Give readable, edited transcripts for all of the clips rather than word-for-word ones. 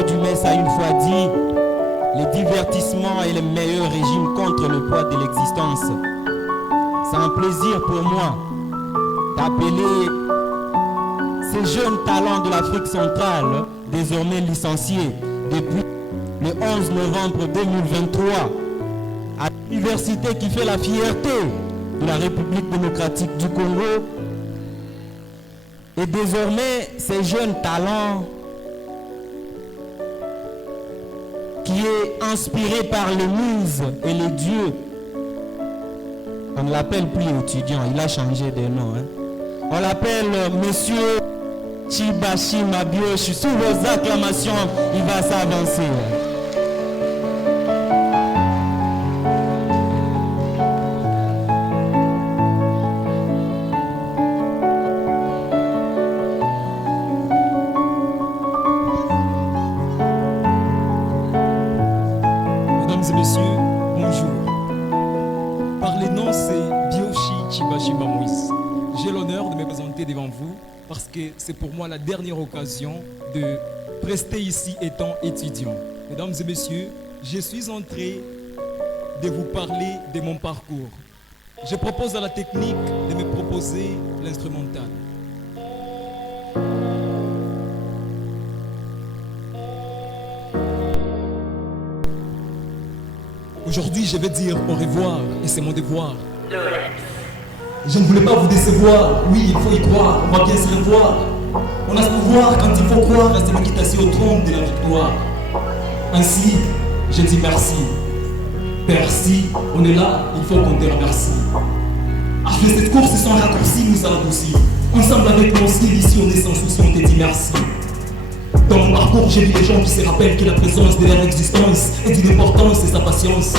Dumès a une fois dit: les divertissements est le meilleur régime contre le poids de l'existence. C'est un plaisir pour moi d'appeler ces jeunes talents de l'Afrique centrale, désormais licenciés depuis le 11 novembre 2023, à l'université qui fait la fierté de la République démocratique du Congo. Et désormais, ces jeunes talents qui est inspiré par les muses et les dieux. On ne l'appelle plus étudiant, il a changé de nom. On l'appelle Monsieur Chibashi Mabioshi. Sous vos acclamations, il va s'avancer. Parce que c'est pour moi la dernière occasion de prester ici étant étudiant. Mesdames et messieurs, je suis en train de vous parler de mon parcours. Je propose à la technique de me proposer l'instrumental. Aujourd'hui, je vais dire au revoir et c'est mon devoir. Je ne voulais pas vous décevoir, oui, il faut y croire, on va bien se revoir. On a ce pouvoir quand il faut croire à celui qui est assis au trône de la victoire. Ainsi, je dis merci. Merci, on est là, il faut qu'on te remercie. Après cette course sans raccourci, nous allons aussi. Ensemble avec mon style, ici on est sans souci, on te dit merci. Dans mon parcours, j'ai vu des gens qui se rappellent que la présence de leur existence est d'une importance et sa patience.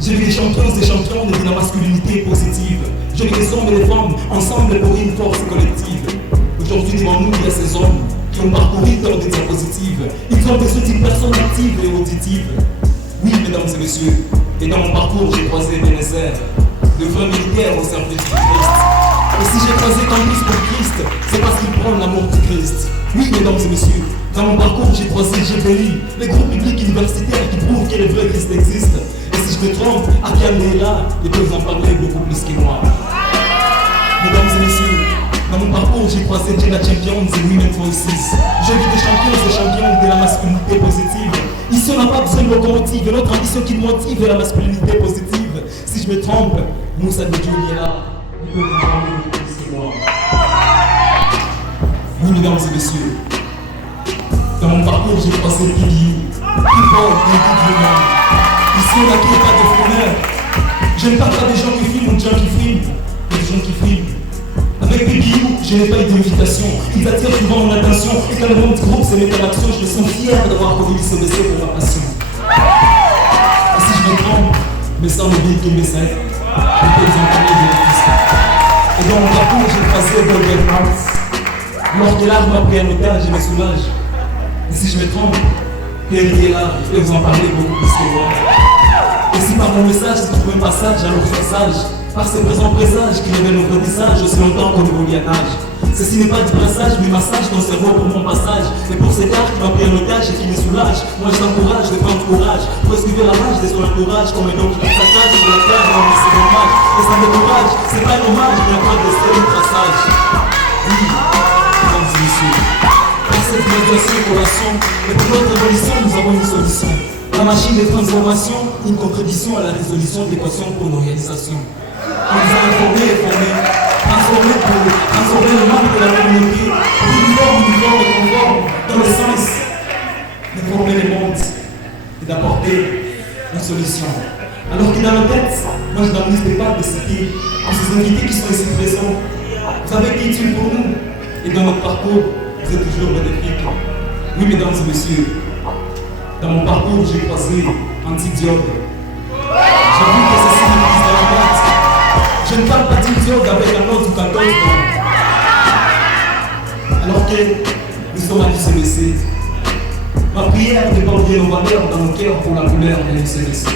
J'ai vu des champions et de la masculinité positive. J'ai vu des hommes et des femmes ensemble pour une force collective. Aujourd'hui devant nous, il y a ces hommes qui ont parcouru dans des diapositives. Ils ont des outils personnes actives et auditives. Oui, mesdames et messieurs, et dans mon parcours, j'ai croisé Bénézer, le vrai militaire au service du Christ. Et si j'ai croisé Campus pour Christ, c'est parce qu'il prend l'amour du Christ. Oui, mesdames et messieurs, dans mon parcours, j'ai croisé GPI, les groupes publics universitaires qui prouvent que le vrai Christ existe. Si je me trompe, Akiane est là, ils peuvent en parler beaucoup plus que moi. Mesdames et messieurs, dans mon parcours, j'ai croisé Jenna Champions et Women Voices. J'ai vu des champions et champions de la masculinité positive. Ici, on n'a pas besoin de locomotive, et notre ambition qui motive est la masculinité positive. Si je me trompe, Moussa Diop est là, ils peuvent en parler beaucoup plus que moi. Oui, mesdames et messieurs, dans mon parcours, j'ai croisé Biggie, Hip-Hop et Biggie. Ici, on n'a pas de fumeurs. Je ne parle pas des gens qui filment ou des gens qui filment, mais des gens qui filment. Avec Biggie, je n'ai pas eu d'invitation. Ils attirent souvent mon attention. Et quand le monde du groupe se met en action, je me sens fier d'avoir connu l'ICBC pour ma passion. Et si je me trompe, mais sans le bien qui me sert, je peux vous en parler de l'artiste. Et dans mon parcours, j'ai passé Golden House. Lors que l'arme a pris un otage, je me soulage. Et si je me trompe, Perrier est là, je peux vous en parler beaucoup plus que moi. Et si par mon message, tu trouves un passage, alors sois sage. Par ces présents présages qui révèlent notre visage aussi longtemps qu'au niveau lianage. Ceci n'est pas du brassage, mais massage ton cerveau pour mon passage. Et pour cet art qui m'a pris un otage et qui me soulage, moi je t'encourage de prendre courage pour esquiver la rage de son entourage. Comme un homme qui sa cage sur la terre, non mais c'est dommage. Et ça me décourage, c'est pas un hommage, mais un pas de stérile traçage. Oui, mesdames et messieurs, par cette graduation et collation, et pour notre évolution, nous avons une solution. La machine de transformation, une contribution à la résolution d'équations pour nos réalisations. On nous a informés et formés, transformés pour transformer le monde de la communauté, pour uniforme et conforme, dans le sens de former le monde et d'apporter une solution. Alors que dans la tête, moi je n'admets pas de citer à ces invités qui sont ici présents. Vous avez été utiles pour nous, et dans notre parcours, vous êtes toujours bénéfiques. Oui, mesdames et messieurs, dans mon parcours, j'ai croisé Anti-Diode. J'ai vu que ceci me prise dans la boîte. Je ne parle pas d'Anti-Diode avec un autre ou 14 ans. Alors que nous sommes à l'UCBC. Ma prière n'est pas oublier nos valeurs dans nos cœurs pour la couleur de l'UCBC.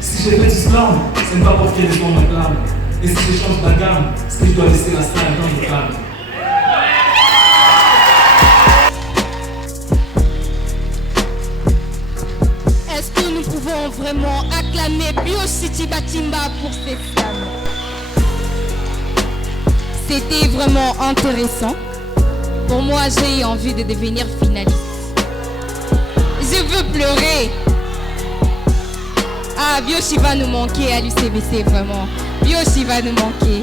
Si j'ai fait du slam, ce n'est pas pour que les gens m'acclament. Et si je change la gamme, c'est que je dois laisser la salle dans le calme. pouvons vraiment acclamer Biositi Batimba pour ses flammes. C'était vraiment intéressant. Pour moi, j'ai eu envie de devenir finaliste. Je veux pleurer. Ah, Bioshi va nous manquer à l'UCBC, vraiment. Bioshi va nous manquer.